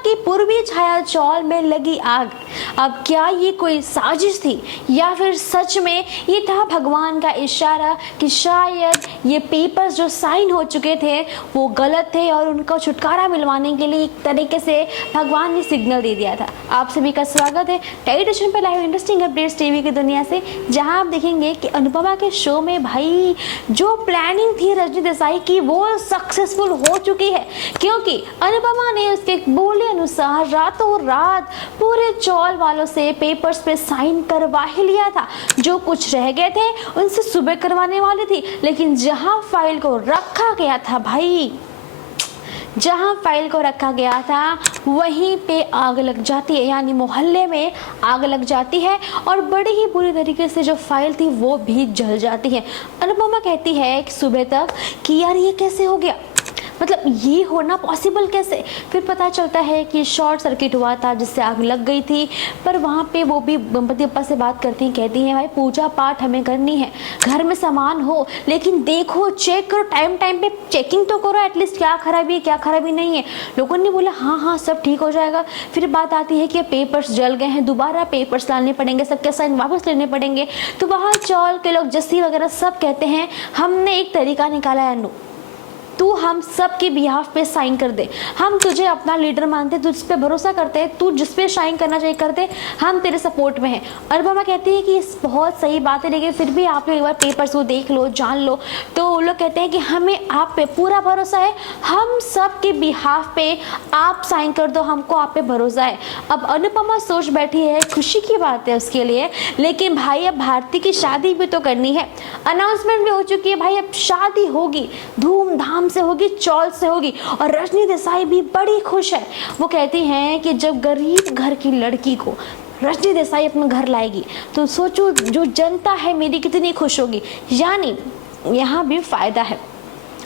की पूर्वी छाया चौल में लगी आग। अब क्या ये कोई साजिश थी या फिर सच में ये था भगवान का इशारा कि शायद ये पेपर्स जो साइन हो चुके थे वो गलत थे और उनको छुटकारा मिलवाने के लिए एक तरीके से भगवान ने सिग्नल दे दिया था। आप सभी का स्वागत है टेलीविजन पे लाइव इंटरेस्टिंग अपडेट्स टीवी की दुनिया से, जहां आप देखेंगे कि अनुपमा के शो में भाई जो प्लानिंग थी रजनी देसाई की वो सक्सेसफुल हो चुकी है, क्योंकि अनुपमा ने उसके बोले अनुसार रातों रात पूरे चौल वालों से पेपर्स पे साइन करवा ही लिया था। जो कुछ रह गए थे उनसे सुबह करवाने वाली थी, लेकिन जहां फाइल को रखा गया था भाई, जहां फाइल को रखा गया था वहीं पे आग लग जाती है, यानी मोहल्ले में आग लग जाती है और बड़ी ही बुरी तरीके से जो फाइल थी वो भी जल जाती है। अनुपमा कहती है कि सुबह तक कि यार ये कैसे हो गया, मतलब ये होना पॉसिबल कैसे। फिर पता चलता है कि शॉर्ट सर्किट हुआ था जिससे आग लग गई थी। पर वहाँ पे वो भी गणपति बप्पा से बात करती हैं, कहती हैं भाई पूजा पाठ हमें करनी है, घर में सामान हो लेकिन देखो चेक करो, टाइम टाइम पे चेकिंग तो करो एटलीस्ट, क्या खराबी है क्या खराबी नहीं है। लोगों ने बोला हाँ हाँ सब ठीक हो जाएगा। फिर बात आती है कि पेपर्स जल गए हैं, दोबारा पेपर्स लाने पड़ेंगे, सबके साइन वापस लेने पड़ेंगे। तो वहाँ चौल के लोग जस्सी वगैरह सब कहते हैं हमने एक तरीका निकाला है, अनु तू हम सब के बिहाफ पे साइन कर दे, हम तुझे अपना लीडर मानते, तुझ पे भरोसा करते हैं, तू जिस पे साइन करना चाहिए कर दे, हम तेरे सपोर्ट में हैं। अनुपमा कहती है कि बहुत सही बात है लेकिन फिर भी आप लोग एक बार पेपर्स को देख लो जान लो। तो वो लोग कहते हैं कि हमें आप पे पूरा भरोसा है, हम सब के बिहाफ पे आप साइन कर दो, हमको आप पे भरोसा है। अब अनुपमा सोच बैठी है, खुशी की बात है उसके लिए, लेकिन भाई अब भारती की शादी भी तो करनी है, अनाउंसमेंट भी हो चुकी है भाई, अब शादी होगी धूमधाम से होगी, चौल से होगी और रजनी देसाई भी बड़ी खुश है। वो कहती हैं कि जब गरीब घर की लड़की को रजनी देसाई अपने घर लाएगी तो सोचो जो जनता है मेरी कितनी खुश होगी। यानी यहाँ भी फायदा है।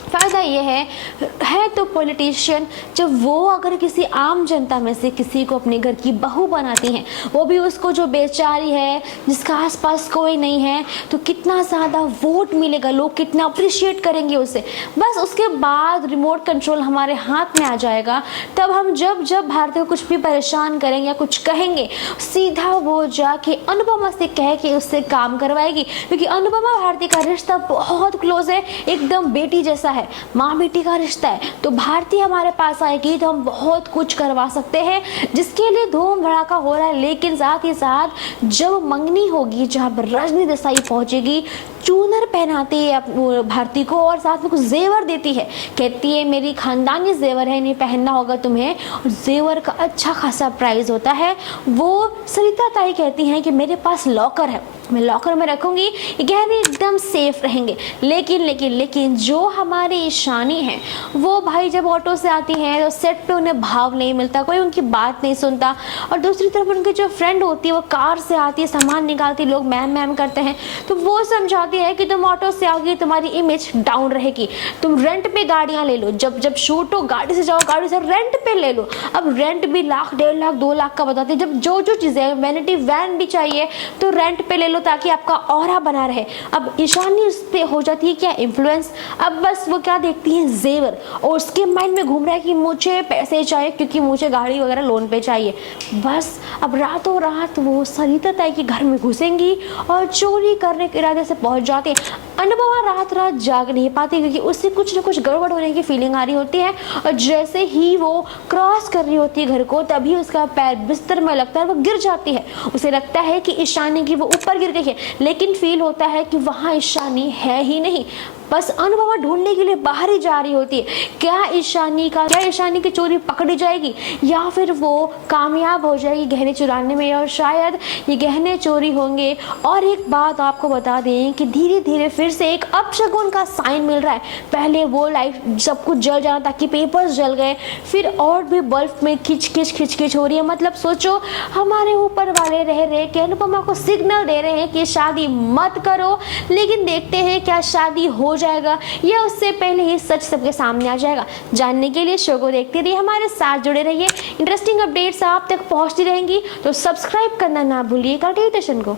फ़ायदा ये है तो पॉलिटिशियन जब वो अगर किसी आम जनता में से किसी को अपने घर की बहू बनाती हैं, वो भी उसको जो बेचारी है जिसका आसपास कोई नहीं है, तो कितना ज़्यादा वोट मिलेगा, लोग कितना अप्रिशिएट करेंगे उसे। बस उसके बाद रिमोट कंट्रोल हमारे हाथ में आ जाएगा, तब हम जब जब भारतीय को कुछ भी परेशान करेंगे या कुछ कहेंगे सीधा वो जाके अनुपमा से कह के उससे काम करवाएगी, क्योंकि अनुपमा भारती का रिश्ता बहुत क्लोज है, एकदम बेटी जैसा है, माँ बेटी का रिश्ता है। तो भारती हमारे पास आएगी तो हम बहुत कुछ करवा सकते हैं, जिसके लिए धूम धड़ाका हो रहा है। लेकिन साथ ही साथ जब मंगनी होगी जहाँ पर रजनी देसाई पहुंचेगी, चूनर पहनाती है भारती को और साथ में कुछ जेवर देती है, कहती है मेरी खानदानी जेवर है, नहीं पहनना होगा तुम्हें, और जेवर का अच्छा खासा प्राइस होता है। वो सरिता ताई कहती हैं कि मेरे पास लॉकर है, मैं लॉकर में रखूंगी, ये गहने एकदम सेफ रहेंगे। लेकिन लेकिन लेकिन जो हमारी ईशानी है वो भाई जब ऑटो से आती हैं तो सेट पे उन्हें भाव नहीं मिलता, कोई उनकी बात नहीं सुनता, और दूसरी तरफ उनकी जो फ्रेंड होती है वो कार से आती है, सामान निकालती, लोग मैम मैम करते हैं, तो वो समझाती है कि तुम ऑटो से आओगी तुम्हारी इमेज डाउन रहेगी, तुम रेंट पे गाड़ियाँ ले लो, जब जब शूट हो गाड़ी से जाओ, गाड़ी से रेंट पे ले लो। अब रेंट भी लाख 1.5 लाख 2 लाख का बताती है, जब जो जो चीज़ें वैनिटी वैन भी चाहिए तो रेंट पे ले लो ताकि आपका ऑरा बना रहे। अब ईशानी उस पे हो जाती है क्या इन्फ्लुएंस, अब बस वो क्या देखती है जेवर, और उसके माइंड में घूम रहा है कि मुझे पैसे चाहिए क्योंकि मुझे गाड़ी वगैरह लोन पे चाहिए। बस अब रातों रात वो सरिता ताई के घर में घुसेंगी और चोरी करने के इरादे से पहुंच जाते हैं। अनुपमा रात रात जाग नहीं पाती क्योंकि उससे कुछ ना कुछ गड़बड़ होने की फीलिंग आ रही होती है, और जैसे ही वो क्रॉस कर रही होती है घर को तभी उसका पैर बिस्तर में लगता है, वो गिर जाती है। उसे लगता है कि ईशानी की वो ऊपर गिर गई है, लेकिन फील होता है कि वहाँ ईशानी है ही नहीं। बस अनुपमा ढूंढने के लिए बाहर ही जा रही होती है, क्या ईशानी की चोरी पकड़ी जाएगी या फिर वो कामयाब हो जाएगी गहने चुराने में, और शायद ये गहने चोरी होंगे। और एक बात आपको बता दें कि धीरे धीरे फिर से एक अपशगुन का साइन मिल रहा है। पहले वो लाइट सब कुछ जल जाना ताकि पेपर्स जल गए, फिर और भी बल्ब में खिच हो रही है। मतलब सोचो हमारे ऊपर वाले रह रहे कि अनुपमा को सिग्नल दे रहे हैं कि शादी मत करो, लेकिन देखते हैं क्या शादी हो जाएगा या उससे पहले ही सच सबके सामने आ जाएगा। जानने के लिए शो को देखते रहिए, हमारे साथ जुड़े रहिए, इंटरेस्टिंग अपडेट्स आप तक पहुंचती रहेंगी, तो सब्सक्राइब करना ना भूलिएगा टेलीविजन को।